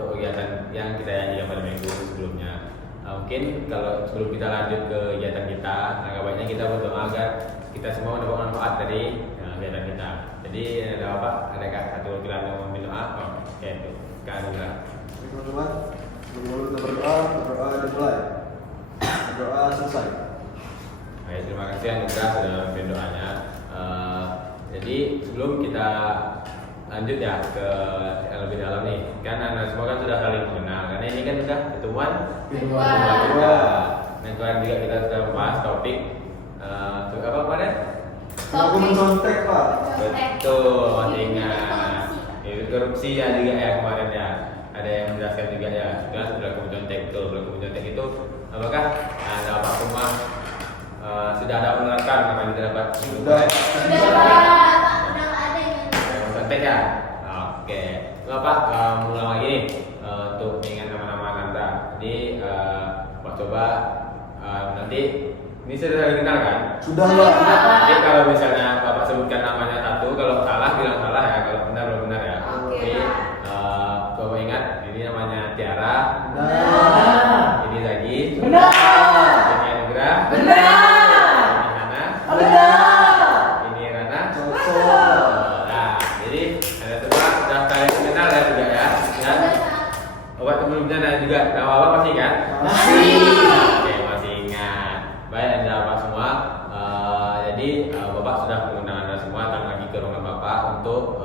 untuk kegiatan yang kita janjikan pada minggu sebelumnya. Mungkin kalau sebelum kita lanjut ke kegiatan kita, agak baiknya kita berdoa agar kita semua mendapat manfaat dari kegiatan kita. Jadi ada apa? Adakah satu wakilan yang memberi doa? Oke, itu Kak Anugrah. Teman-teman, sebelum kita berdoa dimulai. Berdoa selesai. Baik, terima kasih Anugrah sudah memberi doanya. Jadi sebelum kita lanjut ya ke yang lebih dalam nih, kan Anda semua kan sudah saling mengenal karena ini kan sudah pertemuan kedua. Dan kemarin juga kita sudah membahas topik apa kemarin? Aku mencontek Pak. Betul, masih ingat. Itu korupsi ya juga ya kemarin ya. Ada yang menjelaskan juga ya. Sudah mencontek betul. Berlaku mencontek itu apakah ada apa semua sudah ada menerapkan karena kita dapat Sudah. kontek ya. Oke, Bapak mulai lagi nih untuk mengingat nama-nama Anda. Jadi Pak coba nanti ini sudah kenal kan? Sudah Pak. Jadi kalau misalnya Bapak sebutkan namanya satu, kalau salah bilang salah ya, kalau benar bilang benar ya. Oke. Jadi Bapak ingat ini namanya Tiara. Benar. Ini lagi. Benar. Ini Anugrah. Benar. Ini Hana. Benar. Ini Rana. Cocok. Nah, jadi ada semua sudah kalian kenal ya juga ya. Dan obat sebelumnya dan juga nama Bapak masih kan? Masih. Oke, masih ingat. Baik, Anda Bapak semua. Jadi Bapak sudah mengundang Anda semua datang lagi ke ruangan Bapak untuk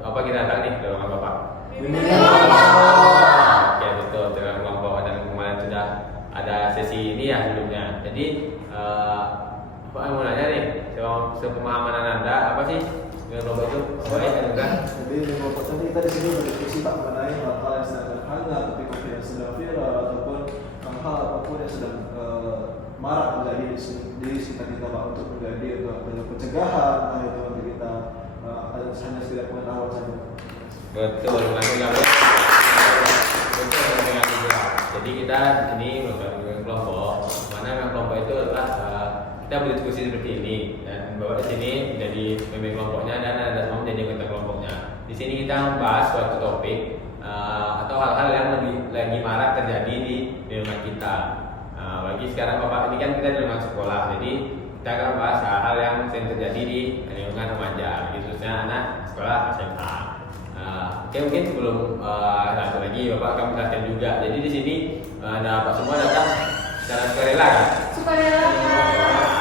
apa kita datang nih ke ruangan Bapak? Oke, betul. Dengan ruang Bapak dan kemarin sudah ada sesi ini ya sebelumnya. Jadi Bapak mau nanya nih, sepemahaman Anda apa sih dengan Bapak itu? Baik, Anugrah. Jadi Bapak tadi kita di sini berdiskusi Pak mengenai hal-hal yang sedang hangat, topik yang sedang viral ataupun hal apapun yang sedang marak terjadi di sekitar kita Pak untuk menjadi pencegahan itu nanti kita hanya sekedar pengetahuan saja. Betul, Anugrah. Betul, Anugrah. Jadi kita di sini merupakan kelompok, mana memang kelompok itu adalah kita berdiskusi seperti ini dan Bapak di sini menjadi pemimpin kelompoknya dan Anda semua menjadi anggota kelompoknya. Di sini kita membahas suatu topik atau hal-hal yang lagi marak terjadi di lingkungan kita. Bagi sekarang Bapak ini kan kita di lingkungan sekolah, jadi kita akan membahas hal-hal yang sering terjadi di lingkungan remaja, khususnya anak sekolah SMA. Oke, mungkin sebelum lanjut lagi Bapak akan menjelaskan juga. Jadi di sini ada Bapak semua datang secara sukarela kan? Sukarela.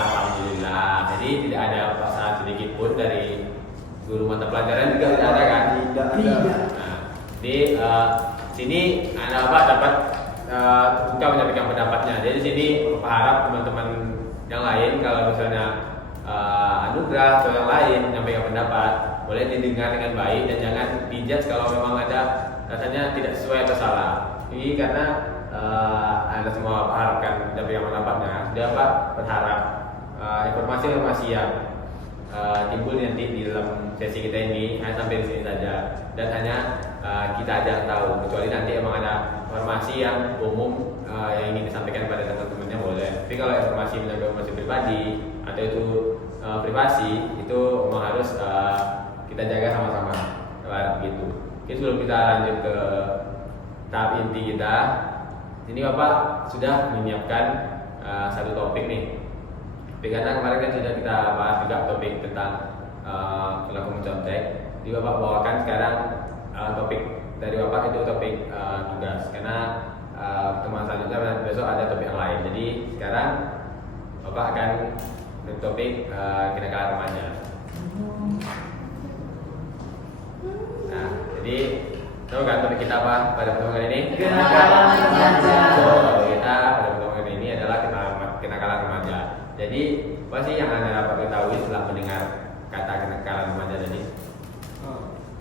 Alhamdulillah. Jadi tidak ada paksaan sedikit pun dari guru mata pelajaran juga tidak ada kan? Tidak ada. Nah, di sini Anda Bapak dapat terbuka menyampaikan pendapatnya. Jadi di sini Bapak harap teman-teman yang lain kalau misalnya Anugrah atau yang lain menyampaikan pendapat boleh didengar dengan baik dan jangan dijudge kalau memang ada rasanya tidak sesuai atau salah. Ini karena Anda semua harapkan menyampaikan pendapatnya. Dapat berharap informasi-informasi yang timbul nanti di dalam sesi kita ini hanya sampai di sini saja dan hanya kita aja tahu, kecuali nanti emang ada informasi yang umum yang ingin disampaikan pada teman-temannya boleh. Tapi kalau informasi pribadi atau itu privasi itu memang harus kita jaga sama-sama begitu. Oke, sebelum kita lanjut ke tahap inti kita, ini Bapak sudah menyiapkan satu topik nih. Karena kemarin kan sudah kita bahas juga topik tentang pelaku mencontek. Jadi Bapak bawakan sekarang topik dari Bapak itu topik tugas. Karena pertemuan selanjutnya besok ada topik yang lain. Jadi sekarang Bapak akan topik kenakalan remaja. Nah, jadi tahu kan topik kita apa pada pertemuan kali ini? Kenakalan remaja. Betul, kita pada pertemuan kali ini adalah kenakalan remaja. Jadi, apa sih yang Anda dapat ketahui setelah mendengar kata kenakalan remaja tadi?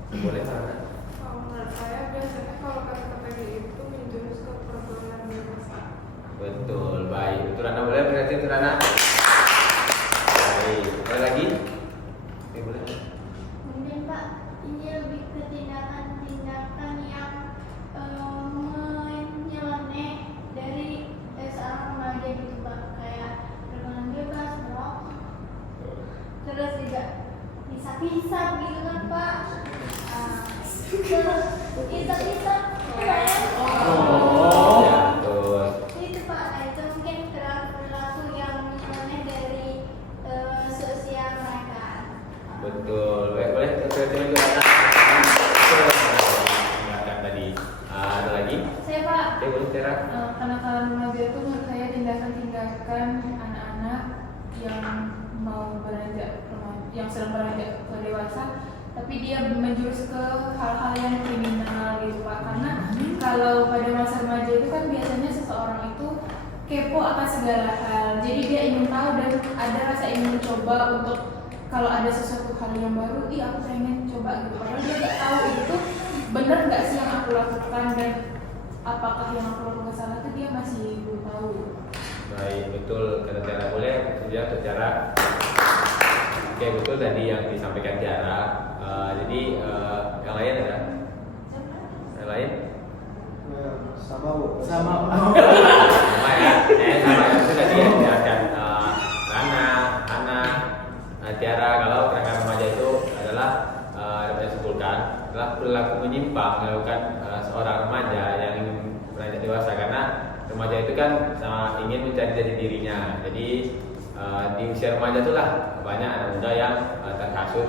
Boleh Sarana? Kalau menurut saya biasanya kalau kata-kata itu menjurus ke pergaulan dewasa. Betul, baik. Itu Rana boleh berarti itu Rana? Baik, ada lagi? Oke, boleh. Mungkin Pak, ini lebih ke tindakan-tindakan yang menyeleneh dari seorang remaja gitu Pak, kayak pergaulan bebas, merokok, terus juga hisap-hisap gitu kan Pak. Terus hisap-hisap, Ada lagi? Saya Pak, Oke, boleh Tera. Kenakalan remaja itu menurut saya tindakan-tindakan anak-anak yang mau beranjak yang sedang beranjak ke dewasa, tapi dia menjurus ke hal-hal yang kriminal gitu Pak. Karena kalau pada masa remaja itu kan biasanya seseorang itu kepo akan segala hal, jadi dia ingin tahu dan ada rasa ingin mencoba untuk kalau ada sesuatu hal yang baru, aku pengen coba gitu. Padahal dia nggak tahu itu benar nggak sih yang aku lakukan dan apakah yang aku lakukan salah itu dia masih belum tahu. Baik, betul kata Tiara. Boleh sudah ke Tiara. Oke, betul tadi yang disampaikan Tiara. Jadi yang lain ada? Yang lain? Sama Bu. Sama. Sama ya. Sama ya. Itu tadi yang dijelaskan Rana, Hana, Tiara. Kalau kenakalan remaja itu adalah dapat disimpulkan adalah perilaku menyimpang dilakukan seorang remaja yang ingin beranjak dewasa, karena remaja itu kan ingin mencari jati dirinya. Jadi di usia remaja itulah banyak anak muda yang terhasut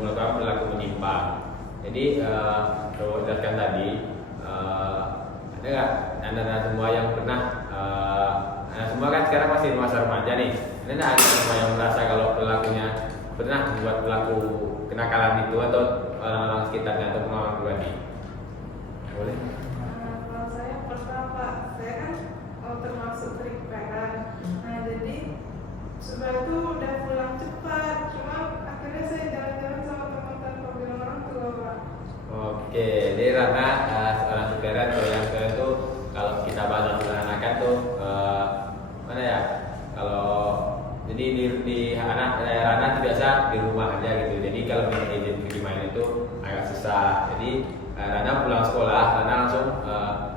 melakukan perilaku menyimpang. Jadi kalau jelaskan tadi ada nggak anda semua yang pernah anda semua kan sekarang masih di masa remaja nih, ada semua yang merasa kalau perilakunya pernah membuat perilaku kenakalan itu atau orang-orang sekitarnya atau pengalaman pribadi? Boleh? Kalau saya pernah Pak, saya kan termasuk preparan. Nah jadi sudah itu udah pulang cepat, cuma akhirnya saya jalan-jalan sama teman tanpa bilang orang tua Pak. Oke, jadi Rana seorang superior atau yang superior itu kalau kita bahas anak-anak tuh mana ya? Kalau jadi di anak Rana itu biasa di rumah aja gitu. Jadi kalau minta izin pergi main itu agak susah. Jadi Rana pulang sekolah, Rana langsung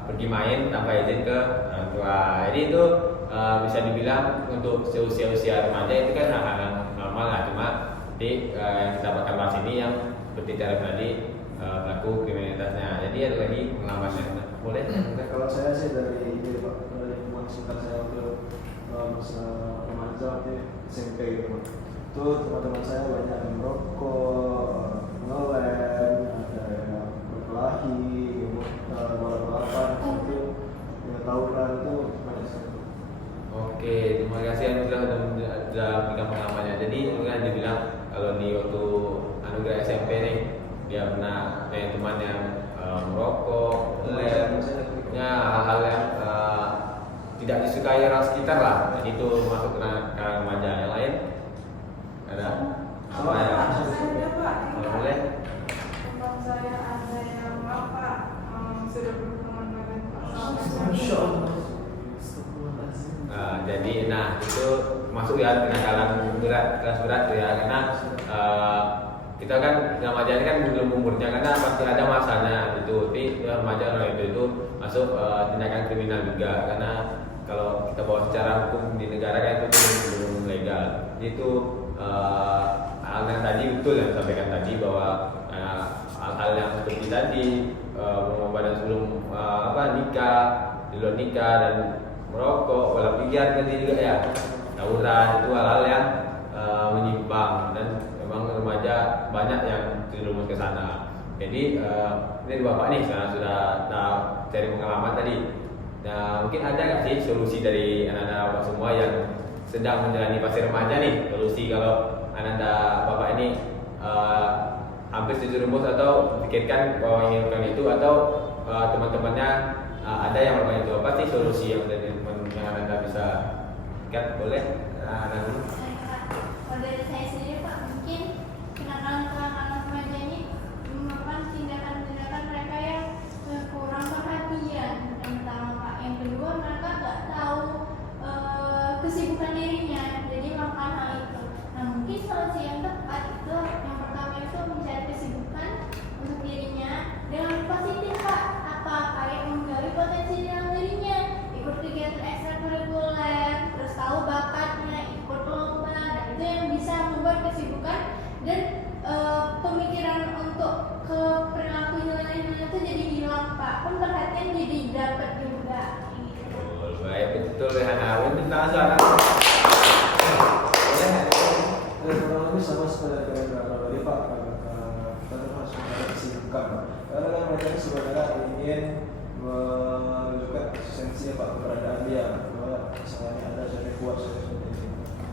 pergi main tanpa izin ke orang tua. Jadi itu bisa dibilang untuk usia remaja itu kan hal-hal normal lah. Cuma di yang kita bakal bahas ini yang seperti cara tadi pelaku kriminalitasnya. Jadi ada lagi pengalamannya, boleh? Kalau saya sih dari ini Pak, dari teman sekitar saya waktu masa remaja waktu SMP gitu Pak. Itu teman-teman saya banyak yang merokok, ngelem, ada yang berkelahi, balap-balapan, itu yang tawuran itu banyak sekali. Oke, terima kasih Anugrah sudah memberikan pengalamannya. Jadi Anugrah dibilang kalau di waktu Anugrah SMP nih dia pernah punya teman yang merokok, lem, ya hal-hal yang tidak disukai orang sekitar lah. Jadi itu masuk ke remaja. Yang lain ada? Kalau Apa ya? saya ada Pak, Kalau boleh? teman saya ada yang Pak sudah berhubungan dengan Pak. Masya Allah. Jadi itu masuk ya kenakalan berat, kelas berat ya, karena kita kan remaja ini kan belum umurnya, karena pasti ada masanya itu. Tapi remaja itu masuk tindakan kriminal juga, karena kalau kita bawa secara hukum di negara kan itu belum legal. Jadi itu hal yang tadi betul yang disampaikan tadi bahwa hal-hal yang seperti tadi badan sebelum nikah, di luar nikah dan merokok, balap liar tadi juga ya, tawuran itu hal-hal yang menyimpang dan memang remaja banyak yang terjerumus ke sana. Jadi ini Bapak nih sekarang sudah tahu dari pengalaman tadi. Nah, mungkin ada nggak sih solusi dari anak-anak Bapak semua yang sedang menjalani fase remaja nih? Solusi kalau anak-anak Bapak ini hampir terjerumus atau pikirkan bahwa ingin melakukan itu, atau teman-temannya ada yang melakukan itu, apa sih solusi yang dari yang Anda bisa berikan? Boleh? Dulu. Kalau dari saya sendiri Pak, mungkin kenakalan remaja ini merupakan tindakan-tindakan mereka yang kurang perhatian. Yang pertama Pak, yang kedua mereka nggak tahu kesibukan dirinya, jadi melakukan hal itu. Nah mungkin solusi yang tepat itu yang pertama itu mencari kesibukan untuk dirinya dengan positif Pak. Apa kayak menggali potensi dalam dirinya, ikut kegiatan ekstrakurikuler, terus tahu bakatnya, ikut lomba, dan itu yang bisa membuat kesibukan dan pemikiran untuk ke perilaku nilai-nilai itu jadi hilang Pak. Pun perhatian jadi dapat juga. Baik, betul Rehana. Untuk tangan Kurang lebih sama seperti yang tadi Pak, kita harus mencari kesibukan Pak. Karena kan mereka sebenarnya ingin menunjukkan eksistensi Pak keberadaan dia, bahwa misalnya ada saya kuat seperti ini,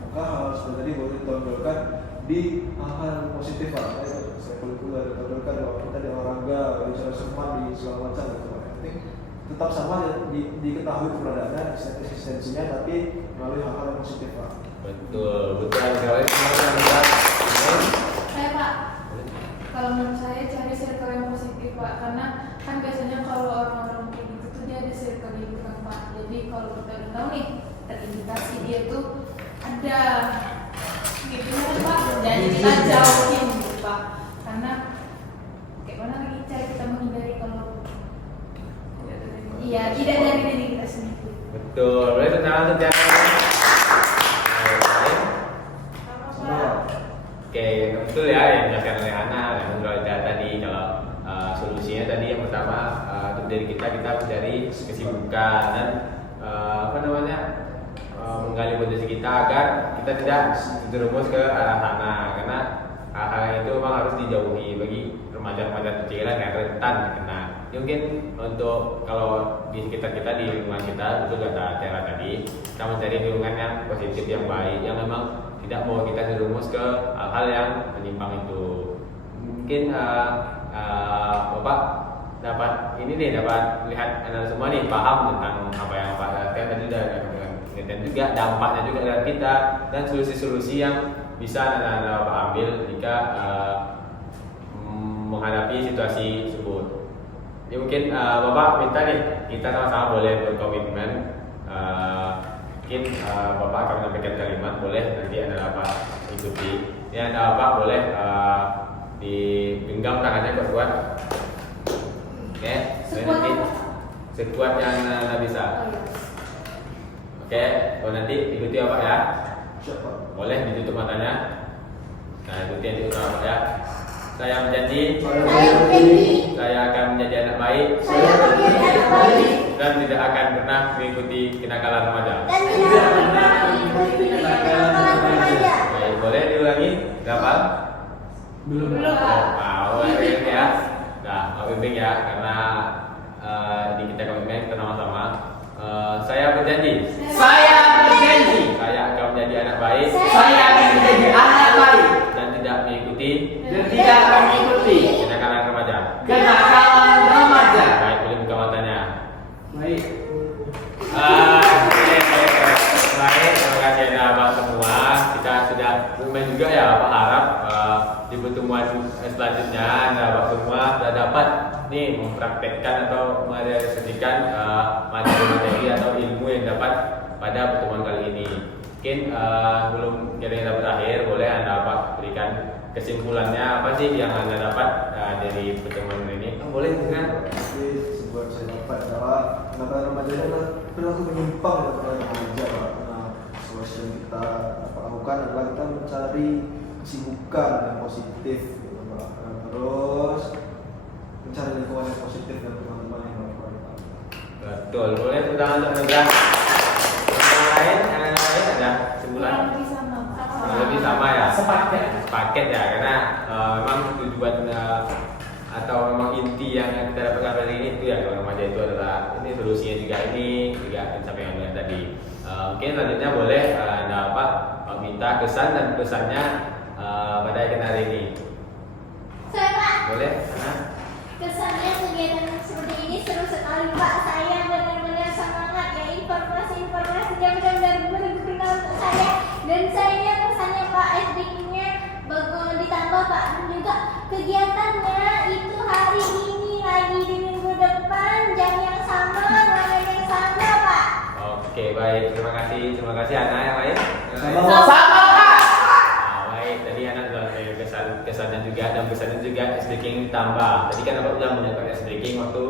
maka hal seperti tadi boleh ditonjolkan di hal positif Pak. Saya kuliah ditonjolkan bahwa kita di olahraga, di seman, di segala macam gitu Pak. Yang penting tetap sama diketahui keberadaannya, eksistensinya, tapi melalui hal-hal yang positif Pak. Betul, sekali. Saya Pak, kalau menurut saya cari circle yang positif Pak, karena kan biasanya kalau orang-orang kayak gitu tuh dia ada circle gitu kan Pak. Jadi kalau kita udah tahu nih terindikasi dia tuh ada gitu kan Pak, dan kita jauhin gitu Pak. Karena kayak mana lagi cara kita menghindari kalau iya tidak dari diri kita sendiri. Betul, boleh tenang untuk jangan. Oke, betul ya yang dijelaskan oleh Ana. Dan kalau tadi kalau solusinya tadi yang pertama untuk diri kita mencari kesibukan dan menggali potensi kita agar kita tidak terjerumus ke arah sana, karena hal-hal itu memang harus dijauhi bagi remaja-remaja kecilan yang rentan kena. Mungkin untuk kalau di sekitar kita, di lingkungan kita, betul kata Tera tadi, kita mencari lingkungan yang positif, yang baik, yang memang tidak mau kita terjerumus ke hal-hal yang menyimpang itu. Mungkin Bapak dapat lihat Anda semua nih paham tentang apa yang Pak katakan tadi, dan juga dampaknya juga dari kita dan solusi-solusi yang bisa Anda ambil jika menghadapi situasi tersebut. Ya mungkin Bapak minta nih kita sama-sama boleh berkomitmen. Mungkin Bapak akan menyampaikan kalimat, boleh nanti Anda dapat ikuti. Ya Anda Bapak boleh digenggam tangannya kuat-kuat. Oke, nanti sekuat yang Anda bisa. Oke, nanti ikuti Bapak ya. Boleh ditutup matanya. Nah, ikuti yang ditutup Bapak ya. Saya berjanji, saya akan menjadi anak baik, dan tidak akan pernah mengikuti kenakalan remaja. Baik, boleh diulangi? Berapa? Belum. Boleh ya. Nah, bimbing ya, karena di kita komitmen kita sama-sama. Saya berjanji, saya akan menjadi anak baik, dan tidak mengikuti kenakalan remaja. Baik, boleh buka matanya. Baik, terima kasih Bapak semua. Kita sudah bermain juga ya, Pak harap di pertemuan selanjutnya Bapak semua sudah dapat nih mempraktekkan atau merealisasikan materi atau ilmu yang dapat pada pertemuan kali ini. Mungkin belum kira-kira berakhir, boleh Anda Bapak berikan kesimpulannya apa sih yang Anda dapat dari pertemuan ini? Boleh kan? Jadi sebuah saya dapat adalah kenakalan remaja adalah perilaku menyimpang dari remaja Pak. Karena solusi yang kita lakukan adalah kita mencari kesibukan yang positif gitu Pak. Terus mencari lingkungan yang positif dan teman-teman yang berkualitas. Betul, boleh sudah untuk menegak. Yang lain ada kesimpulan? Lebih sama ya. Sepaket ya, karena memang tujuan atau memang inti yang kita dapatkan dari ini itu ya, kalau remaja itu adalah ini solusinya juga sampai yang bilang tadi. Mungkin selanjutnya boleh Anda Pak minta kesan dan pesannya pada akhir hari ini. Saya Pak. Boleh? Kesannya kegiatan seperti ini seru sekali Pak. Saya benar-benar semangat ya, informasi-informasinya benar-benar berguna untuk saya. Dan saya pesannya Pak, SDG-nya ditambah Pak, dan juga kegiatannya itu hari ini lagi di minggu depan, jam yang sama, malam yang sama Pak. Oke, baik, terima kasih Ana. Yang lain? Sama Pak. Baik, tadi Ana sudah kesannya juga dan pesannya juga SDG ditambah. Tadi kan Bapak sudah menyampaikan SDG waktu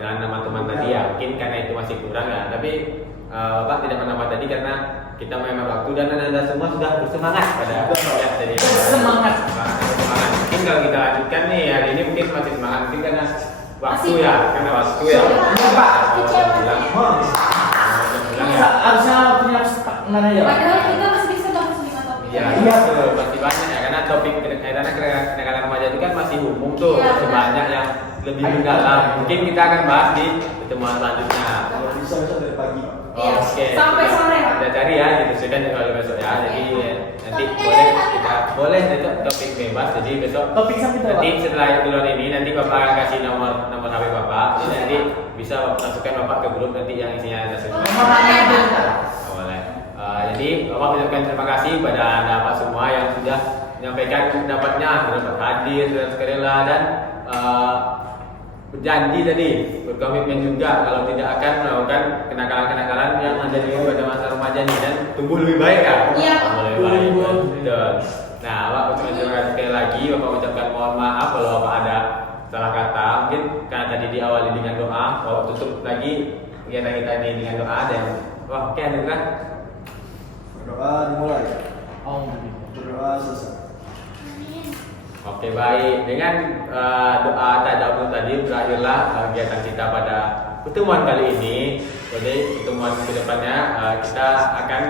dengan teman-teman tadi ya, mungkin karena itu masih kurang ya, tapi Bapak tidak menambah tadi karena kita memang waktu dan Anda semua sudah bersemangat pada jadi Bersemangat. Mungkin kalau kita lanjutkan nih hari ini mungkin masih semangat, mungkin karena waktu ya, Pak. Harusnya punya mana ya? Padahal kita masih bisa bahas 5 topik. ya, masih banyak ya, karena topik kenakalan remaja itu kan masih umum tuh, Iya, masih benar. banyak yang lebih mendalam. Mungkin kita akan bahas di pertemuan selanjutnya. Kalau bisa besok dari pagi. Iya, Oke. sampai kita- sore, Pak. Kita cari ya, disesuaikan kalau besok ya. Jadi nanti Topiknya boleh ada apa, kita Pak? boleh itu topik bebas. Jadi besok Topik sampai itu, nanti Pak. setelah keluar ini nanti Bapak akan kasih nomor HP Bapak. Jadi nanti bisa Bapak masukkan Bapak ke grup nanti yang isinya ada semua. Nomor HP aja, Pak. Boleh. Jadi Bapak ucapkan terima kasih kepada Anda Bapak semua yang sudah menyampaikan pendapatnya, sudah hadir dan sukarela dan berjanji tadi, berkomitmen juga kalau tidak akan melakukan kenakalan-kenakalan yang ada di pada masa remaja ini dan tumbuh lebih baik kan? Iya. Tumbuh lebih baik. Betul. Nah, Bapak ucapkan terima kasih sekali lagi. Bapak ucapkan mohon maaf kalau Bapak ada salah kata. Mungkin karena tadi diawali dengan doa, Bapak tutup lagi kegiatan kita ini dengan doa dan oke ada kan? Berdoa dimulai. Oh, Berdoa selesai. Amin. Oke baik, dengan doa tadabur tadi berakhirlah kegiatan kita pada pertemuan kali ini. Jadi pertemuan kedepannya kita akan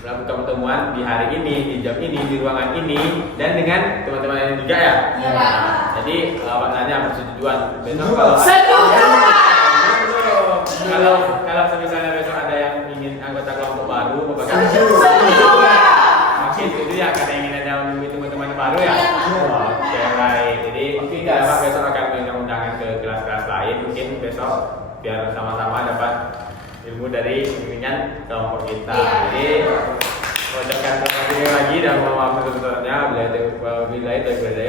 melakukan pertemuan di hari ini, di jam ini, di ruangan ini, dan dengan teman-teman lain juga ya. Iya, Pak. Jadi Pak nanya persetujuan besok Setuju, kalau Pak. Setuju, Pak. kalau misalnya besok ada yang ingin anggota kelompok baru, Bapak kan Setuju, Pak. Mungkin itu ya karena ingin ada menemui teman-teman baru ya. Iya, Pak. Oke baik. Jadi Oke, kita guys. besok akan mengundang undangan ke kelas-kelas lain. Mungkin besok biar sama-sama dapat ilmu dari bimbingan kelompok kita. Iya. Jadi ucapkan terima kasih lagi dan mohon maaf sebesar-besarnya.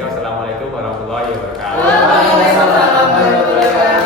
Wassalamualaikum warahmatullahi wabarakatuh. Waalaikumsalam warahmatullahi wabarakatuh.